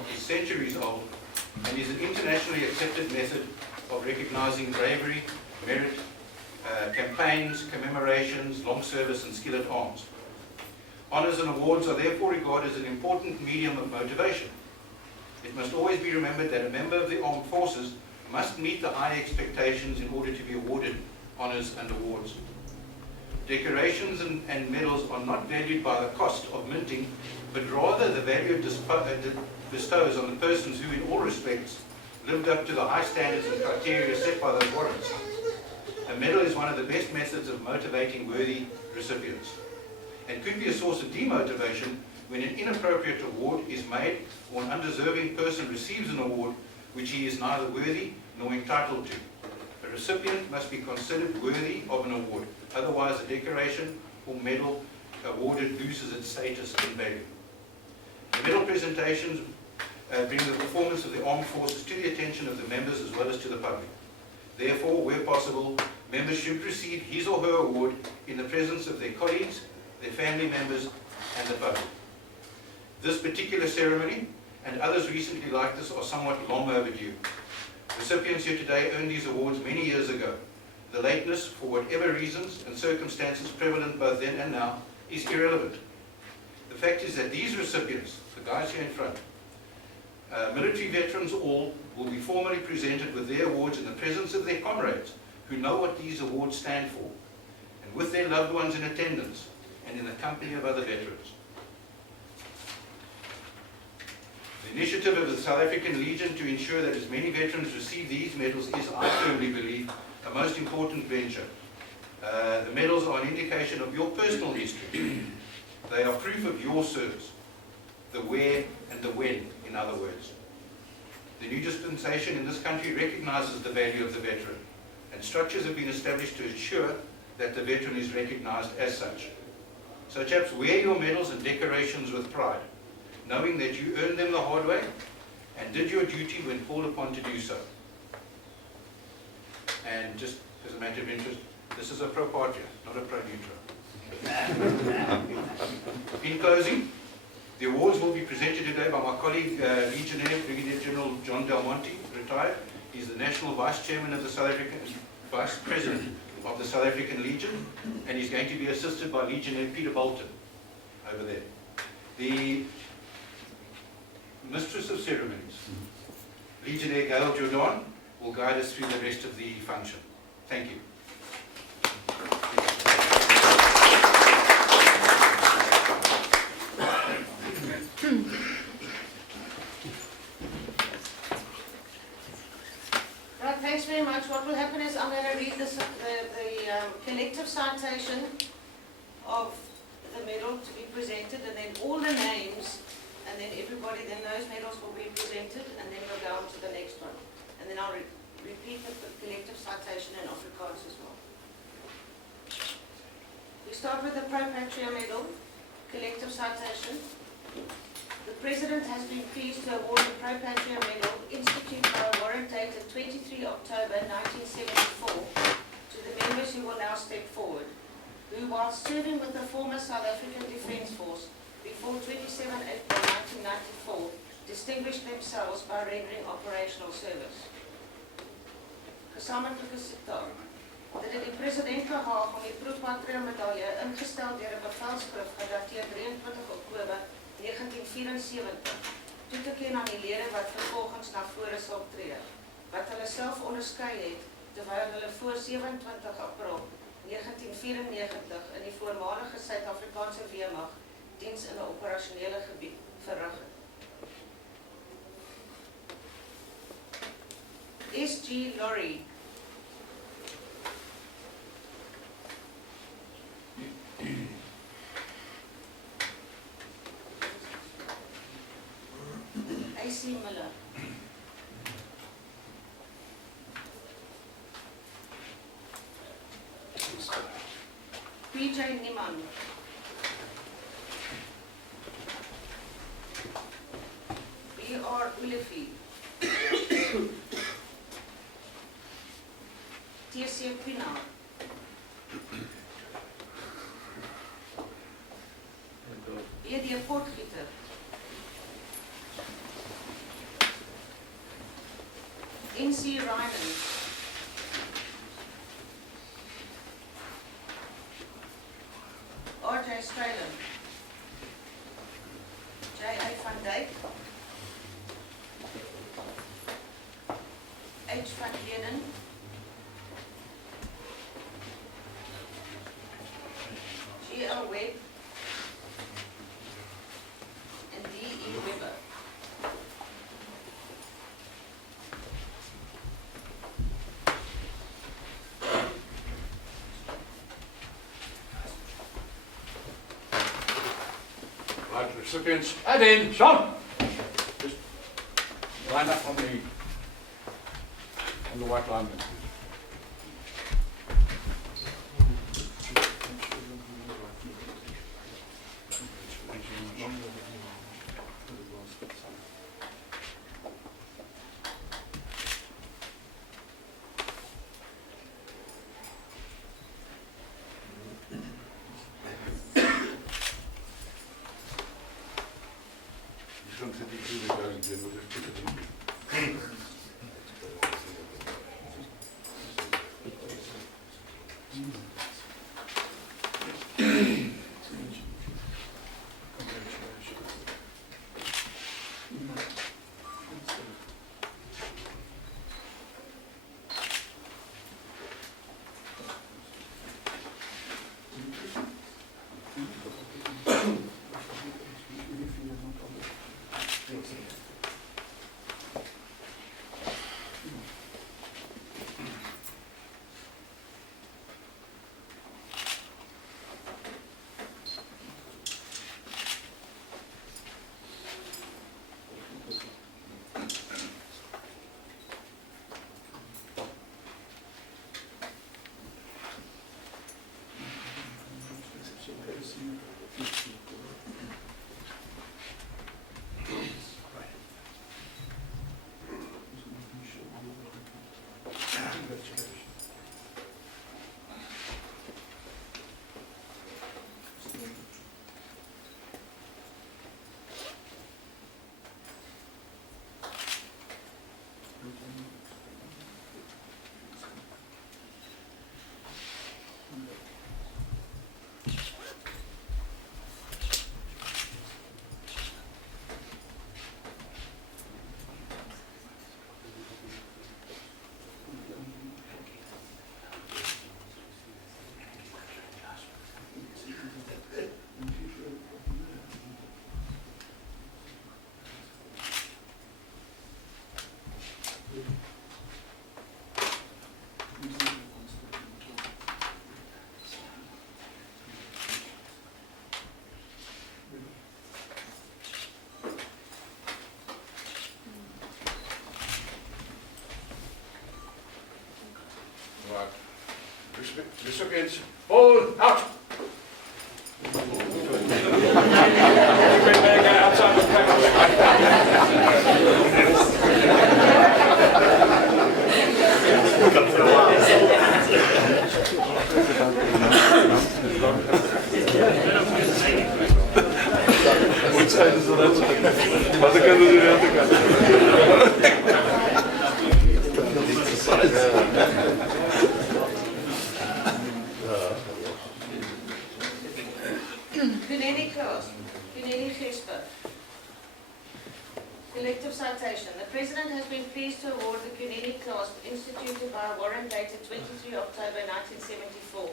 medal is centuries old and is an internationally accepted method of recognizing bravery, merit, campaigns, commemorations, long service, and skill at arms. Honors and awards are therefore regarded as an important medium of motivation. It must always be remembered that a member of the armed forces must meet the high expectations in order to be awarded honors and awards. Decorations and medals are not valued by the cost of minting, but rather the value it bestows on the persons who, in all respects, lived up to the high standards and criteria set by those warrants. A medal is one of the best methods of motivating worthy recipients, and could be a source of demotivation when an inappropriate award is made or an undeserving person receives an award which he is neither worthy nor entitled to. A recipient must be considered worthy of an award, otherwise a decoration or medal awarded loses its status and value. The medal presentations bring the performance of the armed forces to the attention of the members as well as to the public. Therefore, where possible, members should receive his or her award in the presence of their colleagues, their family members, and the public. This particular ceremony, and others recently like this, are somewhat long overdue. Recipients here today earned these awards many years ago. The lateness, for whatever reasons and circumstances prevalent both then and now, is irrelevant. The fact is that these recipients, the guys here in front, military veterans all, will be formally presented with their awards in the presence of their comrades who know what these awards stand for, and with their loved ones in attendance and in the company of other veterans. The initiative of the South African Legion to ensure that as many veterans receive these medals is, I firmly believe, a most important venture. The medals are an indication of your personal history. They are proof of your service, the where and the when, in other words. The new dispensation in this country recognizes the value of the veteran, and structures have been established to ensure that the veteran is recognized as such. So chaps, wear your medals and decorations with pride, knowing that you earned them the hard way and did your duty when called upon to do so. And just as a matter of interest, this is a pro Patria, not a pro Neutral. In closing, the awards will be presented today by my colleague, Legionnaire Brigadier General John Del Monte, retired. He's the National Vice Chairman of the South African, Vice President of the South African Legion, and he's going to be assisted by Legionnaire Peter Bolton over there. The Mistress of Ceremonies, Legionnaire Gail Jordan, will guide us through the rest of the function. Thank you. Right, thanks very much. What will happen is I'm going to read the collective citation of the medal to be presented, and then all the names, and then everybody, then those medals will be presented, and then we'll go on to the next one. And then I'll repeat the collective citation in Afrikaans as well. We start with the Pro Patria Medal, collective citation. The President has been pleased to award the Pro Patria Medal, instituted by a warrant dated 23 October 1974, to the members who will now step forward, who, while serving with the former South African Defence Force before 27 April 1994, distinguished themselves by rendering operational service. Gesamentlike sitaat. Dit het die president gehaag om die Pro Patria medalje, ingestel deur 'n bevelskrif gedateerd 23 Oktober 1974, toe te ken aan die lede wat vervolgens na vore sal tree, wat hulle self onderskei het terwyl hulle voor 27 April 1994 in die voormalige Suid-Afrikaanse weermag diens in 'n operasionele gebied verrig het. S.G. Laurie. A.C. Miller. P.J. Niman. B.R. Ulefi. T.C. Pinaar. E.D. Potgieter. N.C. Ryman. R.J. Stralen. J.A. van Dijk. H. van Leden. G.L. Webb. En D.E. Webber. Right, recipients, add in, Sean. Just line up on the white line. Recipients, all out! Collective citation. The President has been pleased to award the Cuneni class instituted by a warrant dated 23 October 1974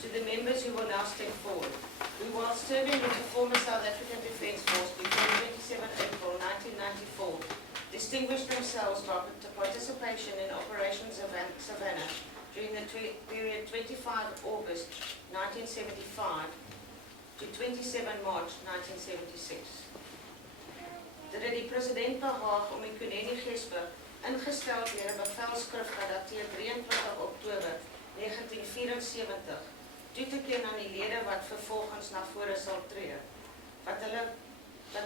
to the members who will now step forward, who while serving with the former South African Defence Force between 27 April 1994 distinguished themselves by participation in Operation Savannah during the period 25 August 1975 to 27 March 1976. Dat die president behaag om die Cuneni-gespe ingesteld deur 'n bevelskrif gedateerd 23 Oktober 1974 toe te ken aan die lede wat vervolgens na vore sal tree,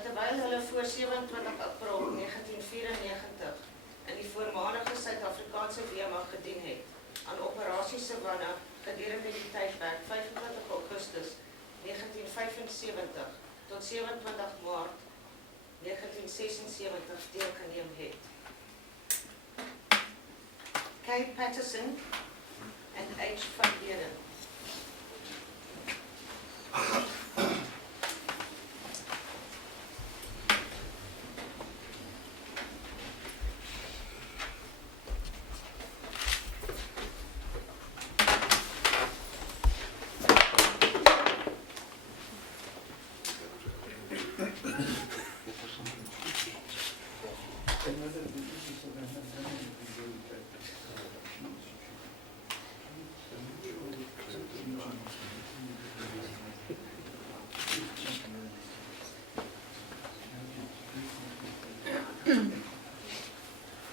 terwyl hulle voor 27 April 1994 in die voormalige Suid-Afrikaanse weermag gedien het aan Operasie Savannah gedurende die tydperk 25 Augustus 1975 tot 27 Maart 1976 deelgeneem het. K. Patterson and H. van Eden.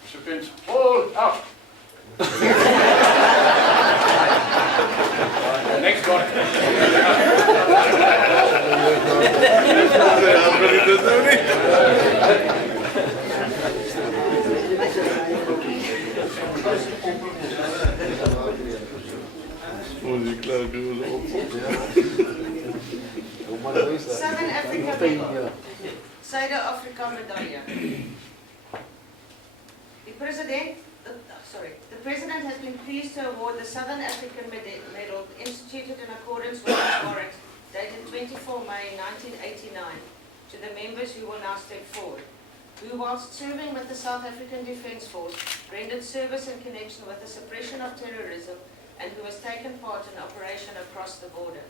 Recipients, all out. Next one. Southern Africa medal. Suid-Afrika medaille. The President has been pleased to award the Southern African Medal instituted in accordance with his warrant dated 24 May 1989 to the members who will now step forward, who whilst serving with the South African Defence Force rendered service in connection with the suppression of terrorism and who has taken part in operation across the border.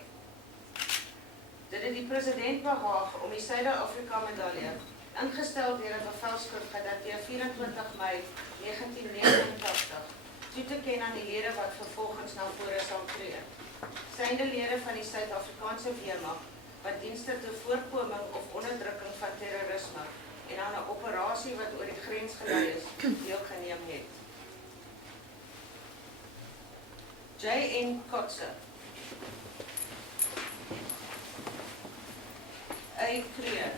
Dit het die president behaag om die Suid-Afrika medaille, ingestel deur 'n bevelskrif gedateerd 24 Mei 1989, toe te ken aan die lede wat vervolgens na vore sal tree. Synde lede van die Suid-Afrikaanse weermag wat dienste ter voorkoming of onderdrukking van terrorisme en aan 'n operasie wat oor die grens gelei is, deelgeneem het. J.N. Kotze, A. Creer,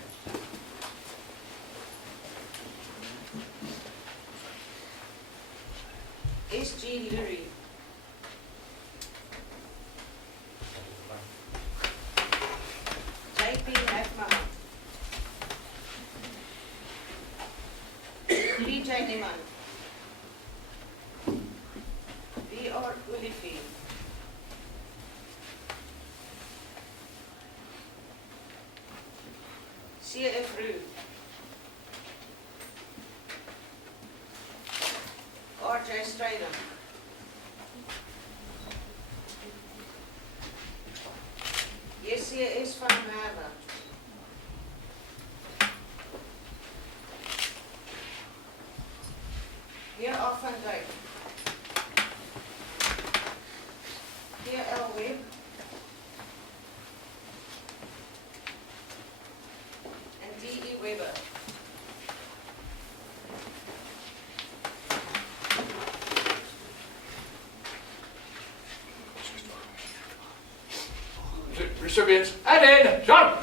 S.G. Lurie, J.P. McMahon, Lee J. Niman, B.R. Olivier, C.F. Roo, R.J. Stratham, S.C.S. van Merwe, H.R. van Dijk, H.L. Webb, en D.E. Webber. Recipients, and in, Chard.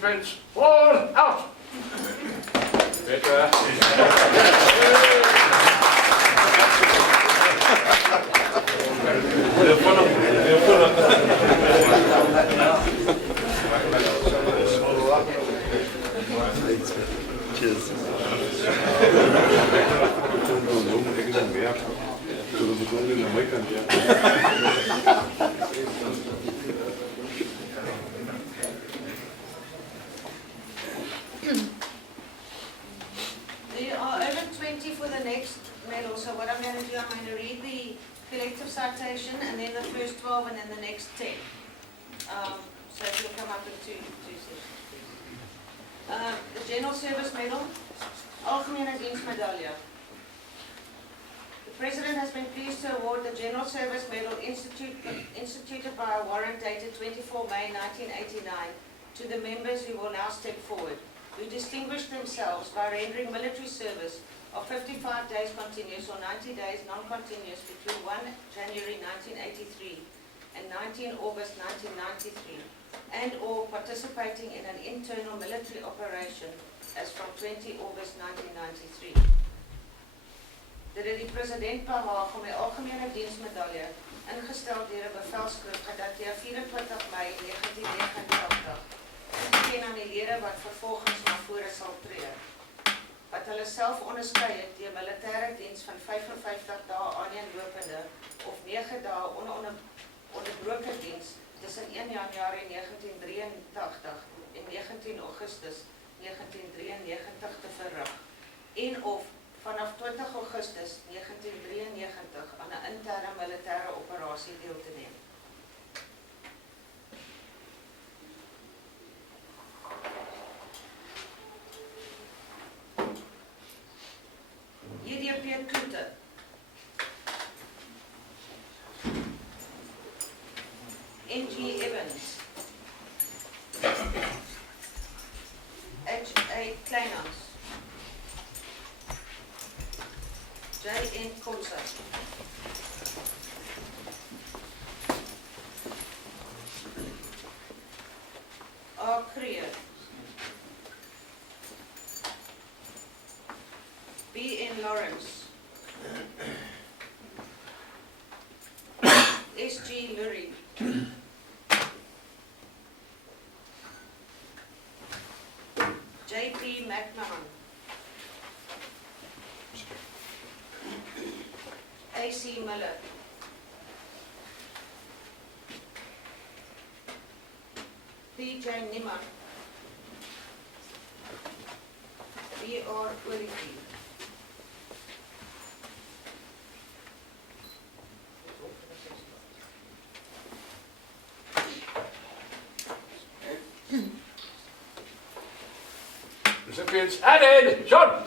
Recipients, all out. Better. Cheers. There are over 20 for the next medal, so what I'm going to do, I'm going to read the collective citation and then the first 12 and then the next 10. So if you'll come up in two sessions, please. The General Service Medal, Algemene Dienstmedaille. The President has been pleased to award the General Service Medal instituted by a warrant dated 24 May 1989 to the members who will now step forward, who distinguished themselves by rendering military service of 55 days continuous or 90 days non-continuous between 1 January 1983 and 19 August 1993, and or participating in an internal military operation as from 20 August 1993. Dit het die president behaag om die Algemene Dienstmedaille ingestel deur 'n bevelskrif gedateer 24 Mei 1989 toegeken aan die lede wat vervolgens na vore sal tree, wat hulle self onderskei het deur militêre diens van 55 dae aaneenlopende of 9 dae onderbroke diens tussen 1 Januarie 1983 en 19 Augustus 1993 te verrig en of vanaf 20 Augustus 1993 aan 'n interne militêre operasie deel te neem. JDP Kloete. NG Evans. H.A. Kleinans. J.N. Kotze. A. Creer. B.N. Lawrence. S.G. Lurie. J.P. McMahon. A.C. Miller. P.J. Nimmer. B.R. Olivier. Recipients added. John.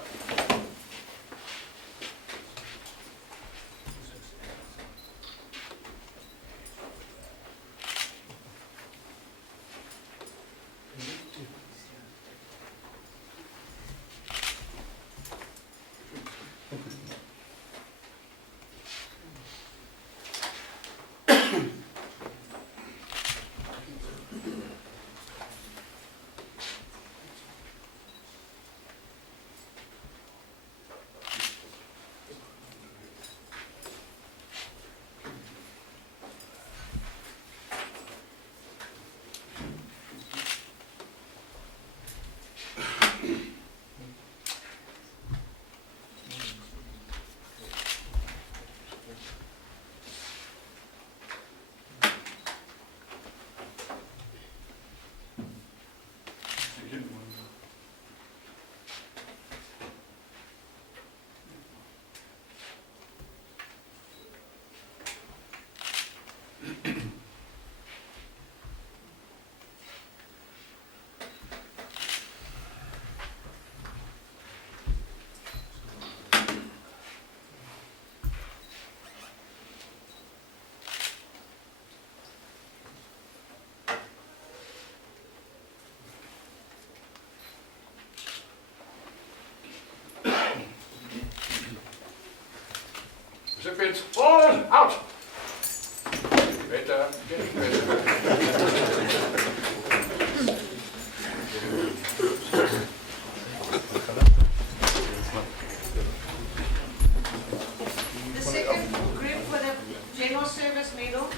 Recipients all out. Better. The second group for the General Service Medal,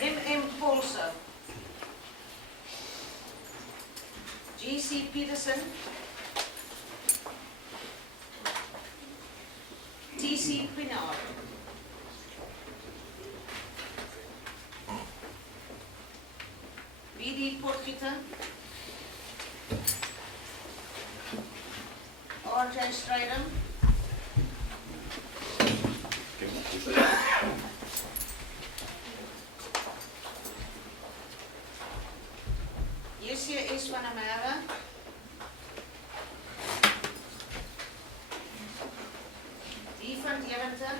M.M. Paulse, G.C. Peterson, T.C. Pinard, B.D. Potgieter, R.J. Strydom, S. van der Merwe, D. van Deventer,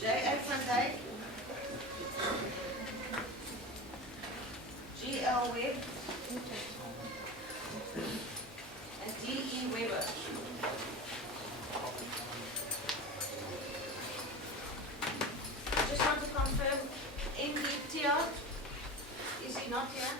J. A. van Dijk, G. L. Webb, and D. E. Weber. Just want to confirm, M.D. Chard, is he not here?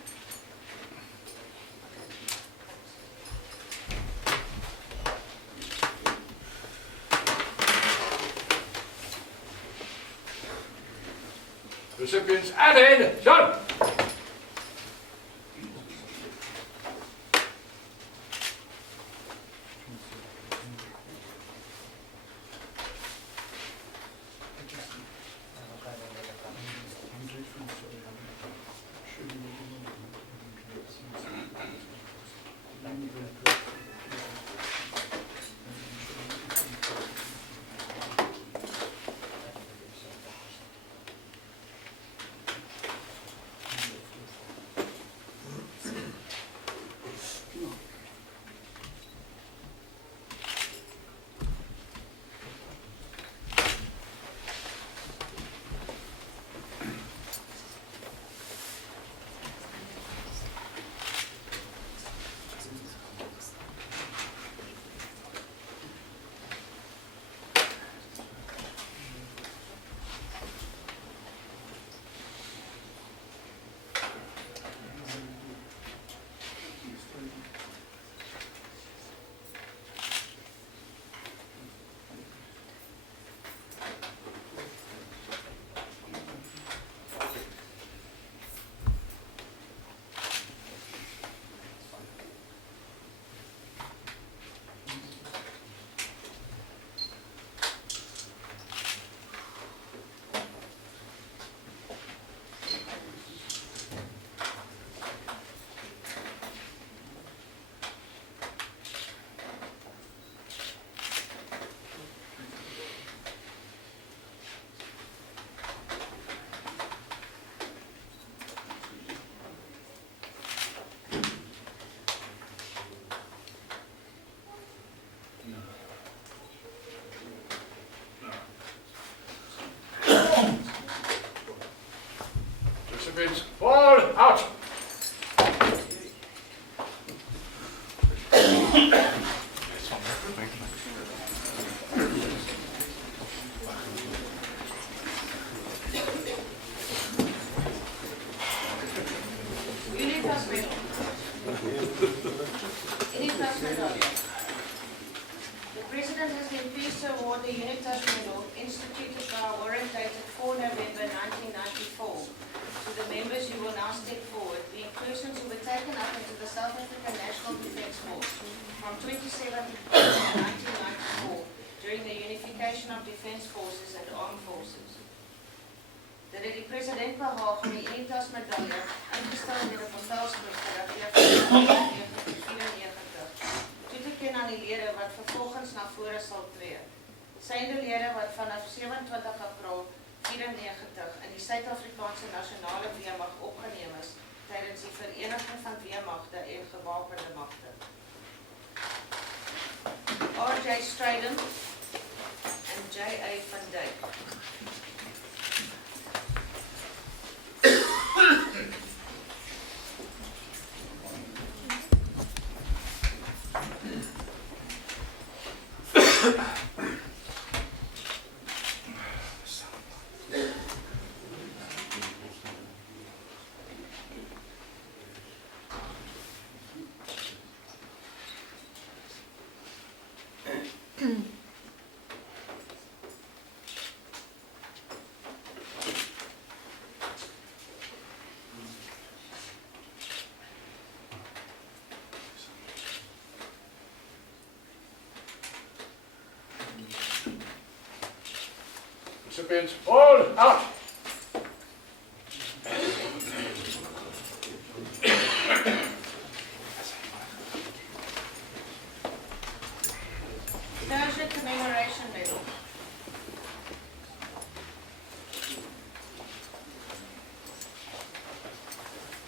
Recipients added. John. Recipients fall out. Unital Medal. Unital Medal. The President has been pleased to award the Unital Medal instituted by a warrant dated 4 November 1994 to the members who will now step forward, being persons who were taken up into the South African National Defence Force from 27 1994 during the unification of defence forces and armed forces. Dat die president behaag om die Unitas medalje ingestel in die bevelskrifte dat 1994 toe te ken aan die lede wat vervolgens na vore sal tree. Synde lede wat vanaf 27 April 94 in die Suid-Afrikaanse nasionale weermag opgeneem is tydens die vereniging van weermagte en gewapende magte. R.J. Strydom en J.A. van Dijk. recipients, all out. Closure Commemoration Medal.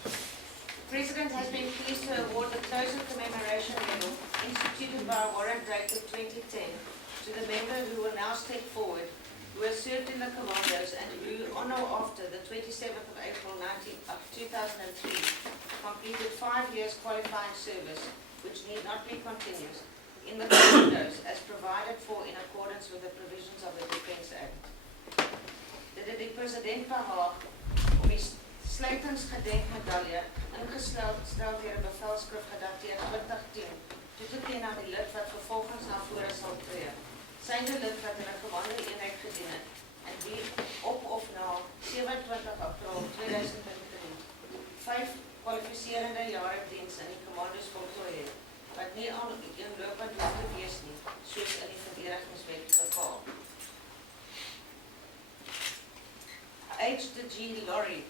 The President has been pleased to award the Closure Commemoration Medal, instituted by a warrant dated 2010, to the member who will now step forward, who has served in the Commandos and who, on or after the 27th of April 2003, completed 5 years qualifying service, which need not be continuous, in the Commandos as provided for in accordance with the provisions of the Defence Act. Dit die president behaag om die sluitingsgedenkmedalje ingestel deur 'n bevelskrif gedateerd 2010 toe te ken aan die lid wat vervolgens na vore sal tree. Synde lid wat in 'n komando-eenheid gedien het en wie op of na 27 April 2003 5 kwalifiserende jare diens in die kommandos voltooi het, wat nie aan eenlopend hoef te wees nie, soos in die verdedigingswet bepaal. H.G. Laurie.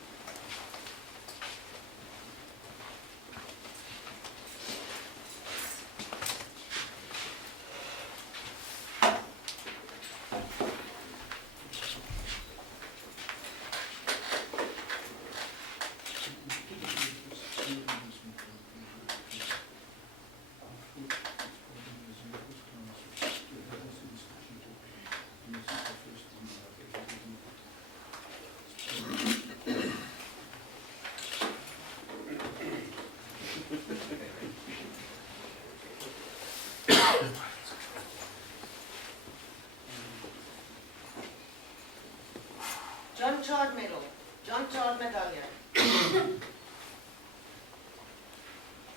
John Chard Medal, John Chard Medalje.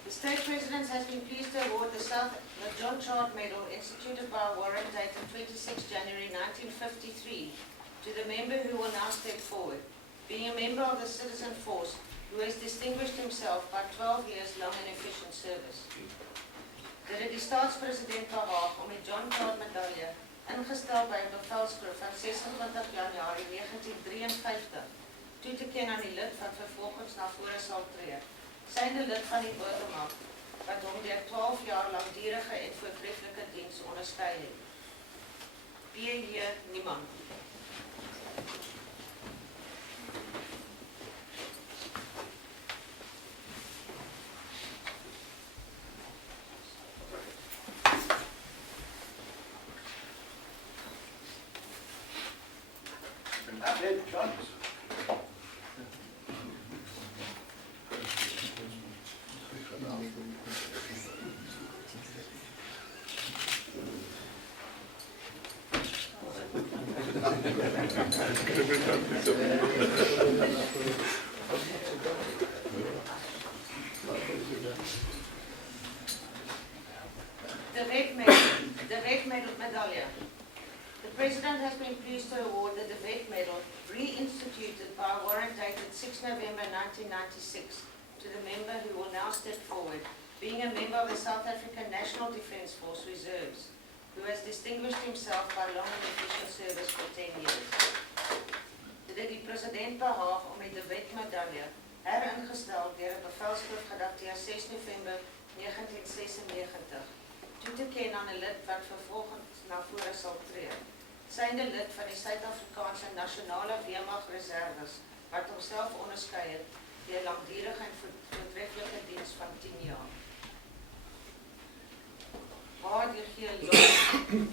The State President has been pleased to award the John Chard Medal, instituted by a warrant dated 26 January 1953, to the member who will now step forward, being a member of the citizen force who has distinguished himself by 12 years long and efficient service. Dit die staatspresident behaag om die John Chard Medalje, ingestel by 'n bevelskrif van 26 Januarie 1953, toe te ken aan die lid wat vervolgens na vore sal tree. Synde lid van die botermag, wat hom deur 12 jaar langdurige en voortreffelike diens onderskei het. P.J. Niemand. The Red Medalje. The President has been pleased to award the Red Medal, reinstituted by a warrant dated 6 November 1996, to the member who will now step forward, being a member of the South African National Defence Force Reserves, who has distinguished himself by long and efficient service for 10 years. Dit die president behaag om die Red Medalje, heringestel deur 'n bevelskrif gedateerd 6 November 1996, toe te ken aan 'n lid wat vervolgens na vore sal tree. Synde lid van die Suid-Afrikaanse Nasionale Weermag Reserves, wat homself onderskei het deur langdurige en voortreffelike diens van 10 jaar. H.G. Laurie.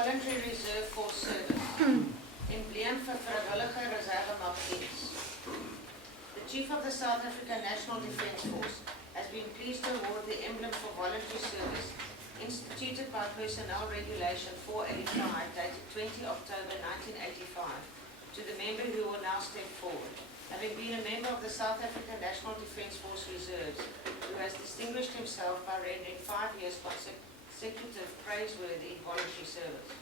Voluntary Reserve Force Service, embleem vir vrywillige reservemagdiens. The Chief of the South African National Defence Force has been pleased to award the emblem for voluntary service, instituted by Personnel Regulation 485, dated 20 October 1985, to the member who will now step forward. Having been a member of the South African National Defence Force Reserves, who has distinguished himself by rendering 5 years consecutive praiseworthy voluntary service.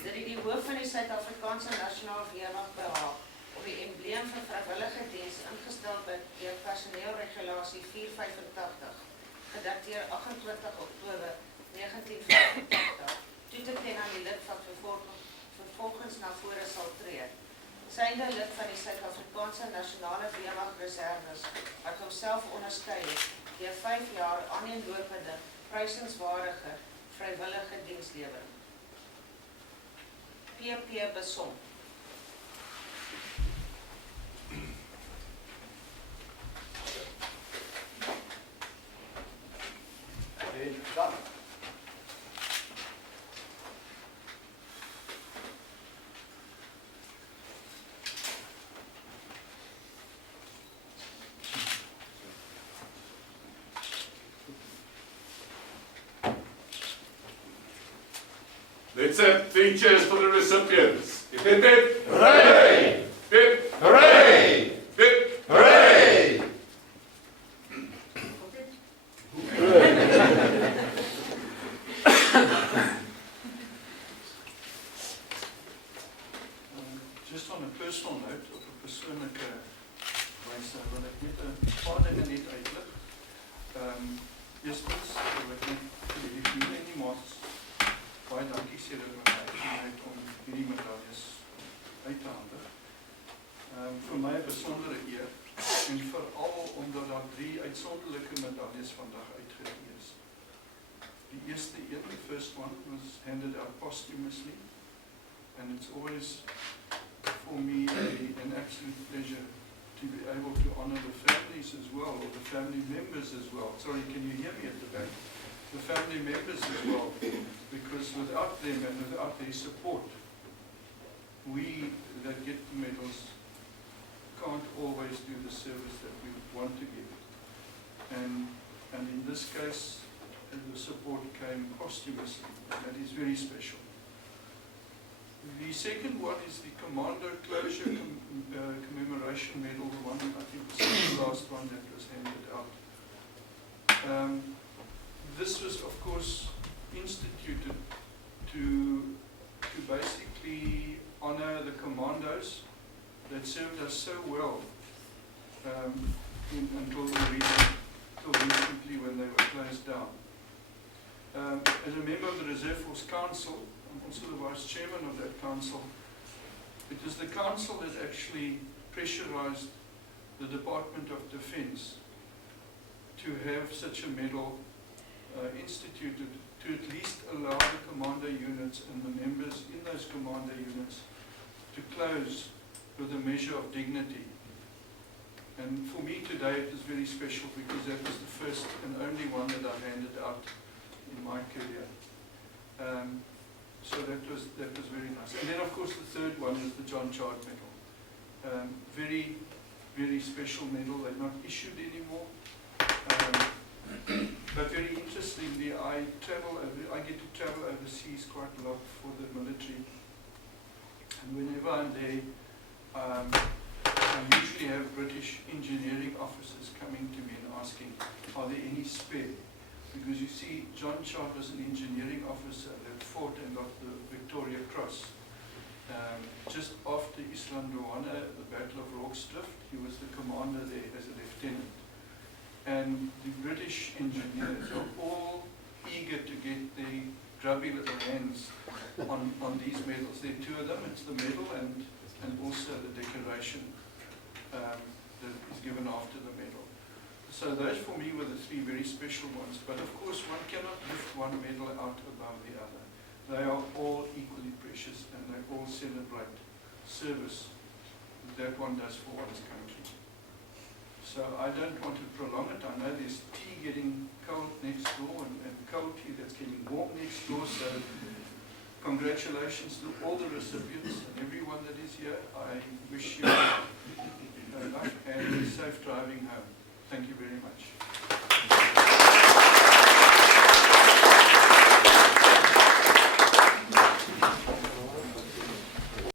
Dat hy die hoof van die Suid-Afrikaanse Nasionale Weermag behaag om die embleem van vrywillige diens ingestel deur personeelregulasie 485, gedateer 28 Oktober 1985, toe te ken aan die lid wat vervolgens na vore sal tree. Synde lid van die Suid-Afrikaanse Nasionale Weermag Reserves, wat homself onderskei het deur 5 jaar aaneenlopende, prysenswaardige, vrywillige dienslewering. P.P. Besom. En dan. Let's have 3 cheers for the recipients. Pip, pip. Hooray! Pip, Hooray! pip. Hooray! Just on a personal note, op 'n persoonlike wyse, wil ek net 'n paar dinge net uitlig. Eerstens, wil ek net vir die familie en die maats baie dankie sê dat hulle gehelp het om hierdie medaljes uit te handig. Vir my 'n besondere eer, en veral omdat daar 3 uitsonderlike medaljes vandag uitgedeel is. Die eerste een, the first one, was handed out posthumously, and it's always for me an absolute pleasure to be able to honor the families as well, or the family members as well. Sorry, can you hear me at the back? The family members as well, because without them and without their support, we that get the medals can't always do the service that we want to give. And in this case, the support came posthumously. That is very special. The second one is the Commander Closure Commemoration Medal, the one I think was the last one that was handed out. This was, of course, instituted to basically honor the commandos that served us so well until recently when they were closed down. As a member of the Reserve Force Council, I'm also the Vice Chairman of that council, it was the council that actually pressurized the Department of Defense to have such a medal instituted to at least allow the commander units and the members in those commander units to close with a measure of dignity. And for me today it is very special because that was the first and only one that I've handed out in my career. So that was very nice. And then of course the third one is the Chard medal. Very, very special medal. They're not issued anymore. But very interestingly, I get to travel overseas quite a lot for the military. And whenever I'm there, I usually have British engineering officers coming to me and asking, are there any spare? Because you see, Chard was an engineering officer that fought and got the Victoria Cross. Just after Islandwana, the Battle of Rockstrift, he was the commander there as a lieutenant. And the British engineers are all eager to get their grubby little hands on these medals. There are 2 of them, it's the medal and also the decoration that is given after the medal. So those for me were the 3 very special ones, but of course one cannot lift one medal out above the other. They are all equally precious and they all celebrate service that one does for one's country. So I don't want to prolong it. I know there's tea getting cold next door and cold tea that's getting warm next door. So congratulations to all the recipients and everyone that is here. I wish you